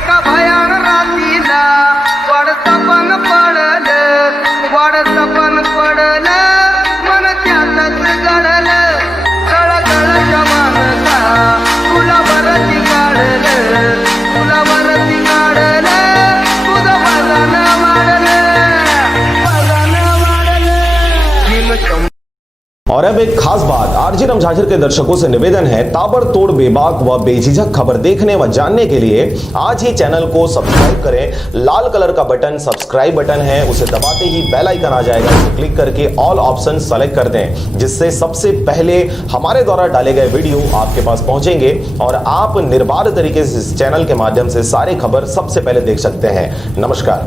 का भयान रातीला वाडसपन पडलं मन त्यातच घडलं कळकळ जमानता तुला वरती काढलं तुझं वजन वाढलं। और अब एक खास बात, आरजे रमझाझर के दर्शकों से निवेदन है, ताबड़तोड़ बेबाक व बेझिझक खबर देखने व जानने के लिए आज ही चैनल को सब्सक्राइब करें। लाल कलर का बटन सब्सक्राइब बटन है, उसे दबाते ही बेल आइकन आ जाएगा, उसे क्लिक करके ऑल ऑप्शन सेलेक्ट कर दें, जिससे सबसे पहले हमारे द्वारा डाले गए वीडियो आपके पास पहुंचेंगे और आप निर्बाध तरीके से इस चैनल के माध्यम से सारी खबर सबसे पहले देख सकते हैं। नमस्कार।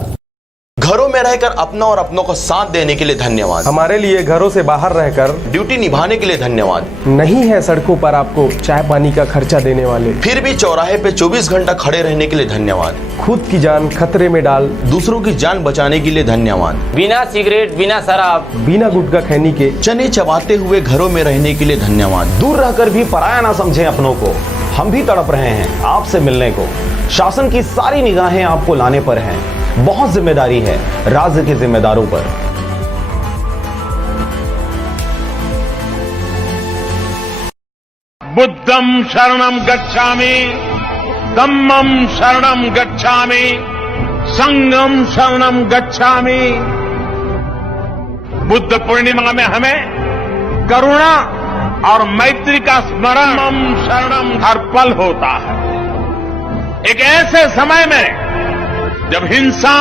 घरों में रहकर अपना और अपनों को साथ देने के लिए धन्यवाद। हमारे लिए घरों से बाहर रहकर ड्यूटी निभाने के लिए धन्यवाद। नहीं है सड़कों पर आपको चाय पानी का खर्चा देने वाले, फिर भी चौराहे पे 24 घंटा खड़े रहने के लिए धन्यवाद। खुद की जान खतरे में डाल दूसरों की जान बचाने के लिए धन्यवाद। बिना सिगरेट बिना शराब बिना गुटखा खैनी के चने चबाते हुए घरों में रहने के लिए धन्यवाद। दूर रहकर भी पराया ना समझें अपनों को, हम भी तड़प रहे हैं आपसे मिलने को। शासन की सारी निगाहें आपको लाने पर हैं, बहुत जिम्मेदारी है राज्य के जिम्मेदारों पर। बुद्धं शरणं गच्छामि, धम्मं शरणं गच्छामि, संघं शरणं गच्छामि। बुद्ध पूर्णिमा में हमें करुणा और मैत्री का स्मरण शरणम हर पल होता है। एक ऐसे समय में जब हिंसा,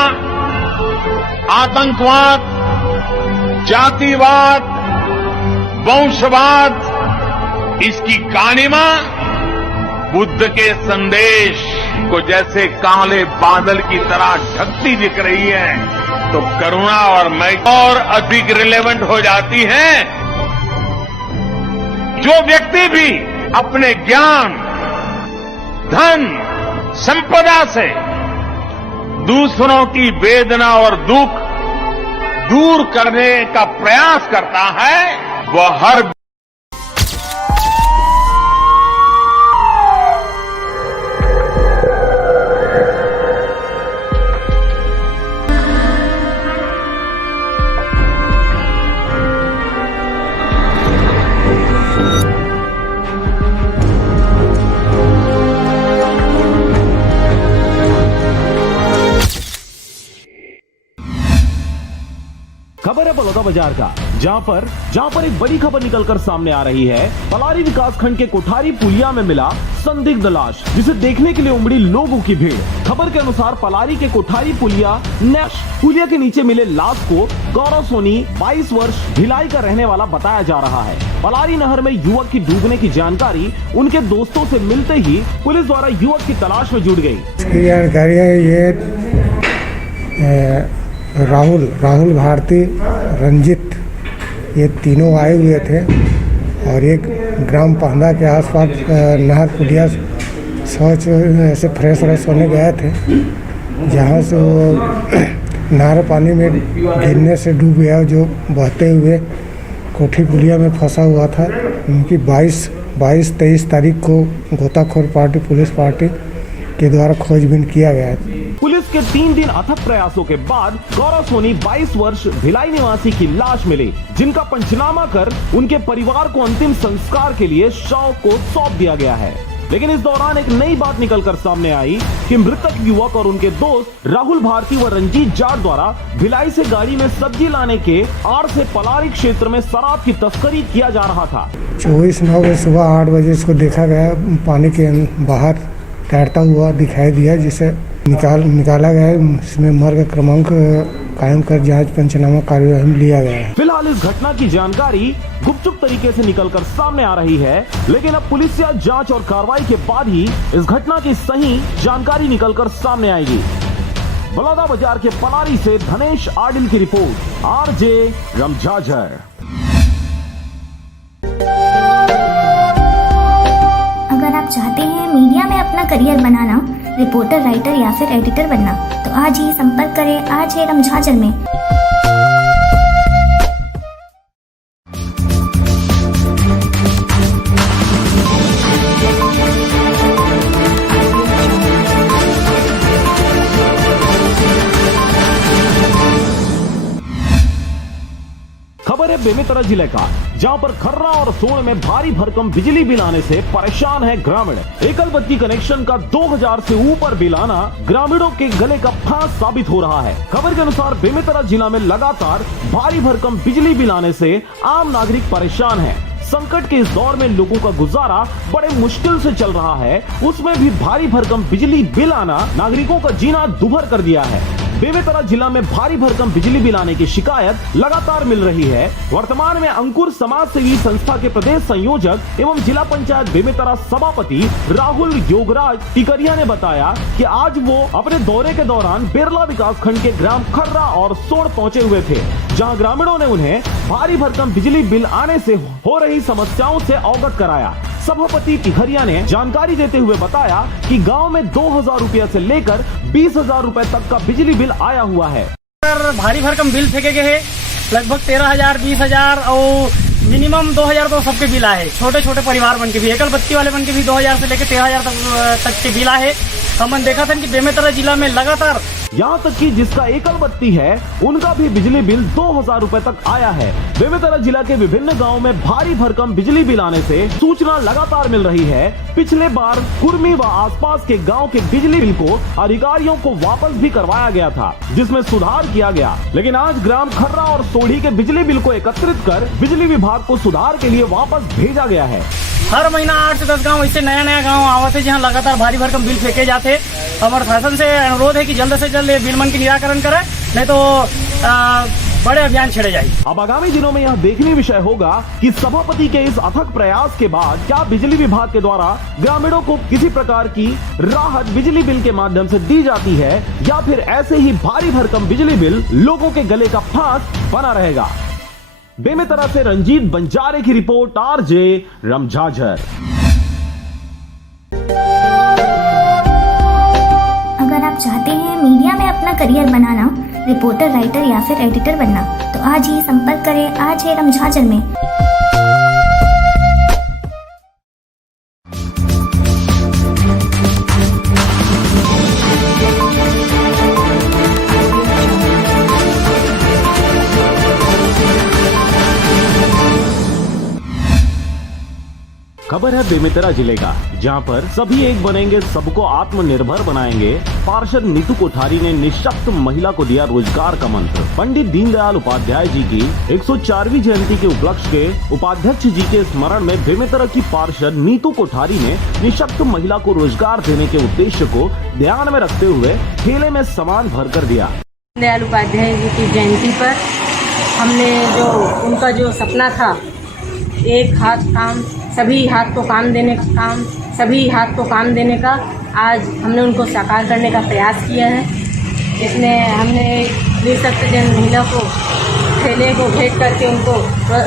आतंकवाद, जातिवाद, वंशवाद, इसकी कालिमा बुद्ध के संदेश को जैसे काले बादल की तरह ढकती दिख रही है, तो करुणा और मैत्री और अधिक रिलेवेंट हो जाती है। जो व्यक्ति भी अपने ज्ञान, धन, संपदा से दूसरों की वेदना और दुख दूर करने का प्रयास करता है, वह हर खबर है बलौदा बाजार का, जहां पर एक बड़ी खबर निकलकर सामने आ रही है। पलारी विकासखंड के कोठारी पुलिया में मिला संदिग्ध लाश, जिसे देखने के लिए उमड़ी लोगों की भीड़। खबर के अनुसार पलारी के कोठारी पुलिया के नीचे मिले लाश को गौरव सोनी 22 वर्ष भिलाई का रहने वाला बताया जा रहा है। पलारी नहर में युवक की डूबने की जानकारी उनके दोस्तों से मिलते ही पुलिस द्वारा युवक की तलाश में जुट गई। इसकी जानकारी है ये राहुल भारती, रंजित, ये तीनों आए हुए थे और एक ग्राम पांदा के आसपास नहर पुलिया शौच ऐसे फ्रेश होने गए थे, जहाँ से वो नहर पानी में गिरने से डूब गया, जो बहते हुए कोठी पुलिया में फंसा हुआ था। उनकी 22-23 तारीख को गोताखोर पार्टी, पुलिस पार्टी के द्वारा खोजबीन किया गया। पुलिस के 3 दिन अथक प्रयासों के बाद गौरव सोनी 22 वर्ष भिलाई निवासी की लाश मिली, जिनका पंचनामा कर उनके परिवार को अंतिम संस्कार के लिए शव को सौंप दिया गया है। लेकिन इस दौरान एक नई बात निकलकर सामने आई कि मृतक युवक और उनके दोस्त राहुल भारती व रंजीत जाट द्वारा भिलाई से गाड़ी में सब्जी लाने के आड़ से पलारी क्षेत्र में शराब की तस्करी किया जा रहा था। 24/9 को सुबह 8 बजे इसको देखा गया, पानी के बाहर तैरता हुआ दिखाई दिया, जिसे निकाला गया। इसमें मर्ग क्रमांक कायम कर जांच पंचनामा कार्यवाही में लिया गया है। फिलहाल इस घटना की जानकारी गुपचुप तरीके से निकलकर सामने आ रही है, लेकिन अब पुलिस या जांच और कार्रवाई के बाद ही इस घटना की सही जानकारी निकलकर सामने आएगी। बलौदा बाजार के पलारी से धनेश आडिल की रिपोर्ट, आरजे रमझाझर। अगर आप चाहते हैं मीडिया में अपना करियर बनाना, रिपोर्टर, राइटर या फिर एडिटर बनना, तो आज ही संपर्क करें आरजे रमझाझर में। बेमेतरा जिले का, जहां पर खर्रा और सोन में भारी भरकम बिजली बिल आने से परेशान है ग्रामीण। एकल बत्ती कनेक्शन का 2000 से ऊपर बिल आना ग्रामीणों के गले का फांस साबित हो रहा है। खबर के अनुसार बेमेतरा जिला में लगातार भारी भरकम बिजली बिल आने से आम नागरिक परेशान है। संकट के इस दौर में लोगों का गुजारा बड़े मुश्किल से चल रहा है, उसमें भी भारी भरकम बिजली बिल आना नागरिकों का जीना दुभर कर दिया है। बेमेतरा जिला में भारी भरकम बिजली बिल आने की शिकायत लगातार मिल रही है। वर्तमान में अंकुर समाज सेवी संस्था के प्रदेश संयोजक एवं जिला पंचायत बेमेतरा सभापति राहुल योगराज टिकरिया ने बताया कि आज वो अपने दौरे के दौरान बेरला विकास खंड के ग्राम खर्रा और सोड़ पहुंचे हुए थे, जहां ग्रामीणों ने उन्हें भारी भरकम बिजली बिल आने से हो रही समस्याओं से अवगत कराया। सभापति टिकरिया ने जानकारी देते हुए बताया कि गांव में 2000 रुपए से लेकर 20,000 रुपए तक का बिजली बिल आया हुआ है। भारी भरकम बिल फेंके गए हैं, लगभग 13,000, 20,000 और मिनिमम 2,000 तो सबके बिल आए। छोटे छोटे परिवार बन के भी, एकल बत्ती वाले बन के भी 2,000 से लेकर 13,000 तक के बिल आए। हमने देखा था कि बेमेतरा जिला में लगातार यहाँ तक कि जिसका एकल बत्ती है उनका भी बिजली बिल 2000 रुपए तक आया है। बेमेतरा जिला के विभिन्न गांवों में भारी भरकम बिजली बिल आने से सूचना लगातार मिल रही है। पिछले बार कुर्मी व आसपास के गांव के बिजली बिल को अधिकारियों को वापस भी करवाया गया था, जिसमें सुधार किया गया, लेकिन आज ग्राम खर्रा और सोढ़ी के बिजली बिल को एकत्रित कर बिजली विभाग को सुधार के लिए वापस भेजा गया है। हर महीना 8 से 10 गांव ऐसे नया गांव आवत है, जहां लगातार भारी भरकम बिल फेंके जाते। हमारे शासन से अनुरोध है कि जल्द से जल्द बिल मन के निराकरण करें, नहीं तो बड़े अभियान छेड़े जाए। अब आगामी दिनों में यह देखने विषय होगा कि सभापति के इस अथक प्रयास के बाद क्या बिजली विभाग के द्वारा ग्रामीणों को किसी प्रकार की राहत बिजली बिल के माध्यम से दी जाती है, या फिर ऐसे ही भारी भरकम बिजली बिल लोगों के गले का फांस बना रहेगा। बेमेतरा से रंजीत बंजारे की रिपोर्ट, आरजे रमझाझर। अगर आप चाहते हैं मीडिया में अपना करियर बनाना, रिपोर्टर, राइटर या फिर एडिटर बनना, तो आज ही संपर्क करें आज है रमझाझर में। खबर है बेमेतरा जिले का, जहां पर सभी एक बनेंगे, सबको आत्मनिर्भर बनाएंगे। पार्षद नीतू कोठारी ने निःशक्त महिला को दिया रोजगार का मंत्र। पंडित दीनदयाल उपाध्याय जी की 104वीं जयंती के उपलक्ष्य के उपाध्यक्ष जी के स्मरण में बेमेतरा की पार्षद नीतू कोठारी ने निःशक्त महिला को रोजगार देने के उद्देश्य को ध्यान में रखते हुए ठेले में सामान भर कर दिया। दीनदयाल उपाध्याय जी की जयंती पर हमने जो उनका जो सपना था, एक हाथ काम, सभी हाथ को काम देने का काम, सभी हाथ को काम देने का, आज हमने उनको साकार करने का प्रयास किया है। इसमें हमने निःशक्तजन महिला को ठेले को भेंट करके उनको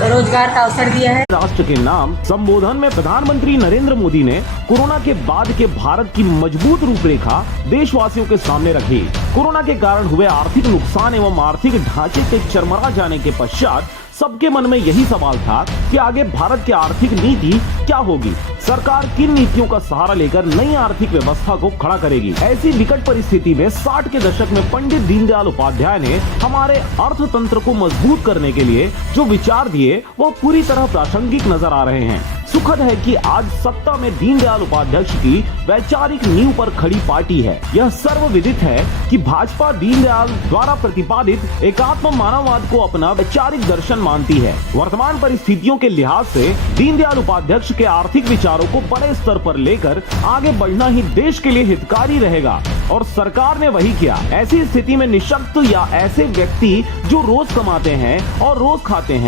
रोजगार का अवसर दिया है। राष्ट्र के नाम संबोधन में प्रधानमंत्री नरेंद्र मोदी ने कोरोना के बाद के भारत की मजबूत रूपरेखा देशवासियों के सामने रखी। कोरोना के कारण हुए आर्थिक नुकसान एवं आर्थिक ढांचे के चरमरा जाने के पश्चात सबके मन में यही सवाल था कि आगे भारत की आर्थिक नीति क्या होगी, सरकार किन नीतियों का सहारा लेकर नई आर्थिक व्यवस्था को खड़ा करेगी। ऐसी विकट परिस्थिति में 60 के दशक में पंडित दीनदयाल उपाध्याय ने हमारे अर्थतंत्र को मजबूत करने के लिए जो विचार दिए वह पूरी तरह प्रासंगिक नजर आ रहे हैं। सुखद है कि आज सत्ता में दीनदयाल उपाध्याय की वैचारिक नींव पर खड़ी पार्टी है। यह सर्वविदित है कि भाजपा दीनदयाल द्वारा प्रतिपादित एकात्म मानववाद को अपना वैचारिक दर्शन मानती है। वर्तमान परिस्थितियों के लिहाज से दीनदयाल उपाध्याय के आर्थिक विचारों को बड़े स्तर पर लेकर आगे बढ़ना ही देश के लिए हितकारी रहेगा, और सरकार ने वही किया। ऐसी स्थिति में निःशक्त या ऐसे व्यक्ति जो रोज कमाते हैं और रोज खाते हैं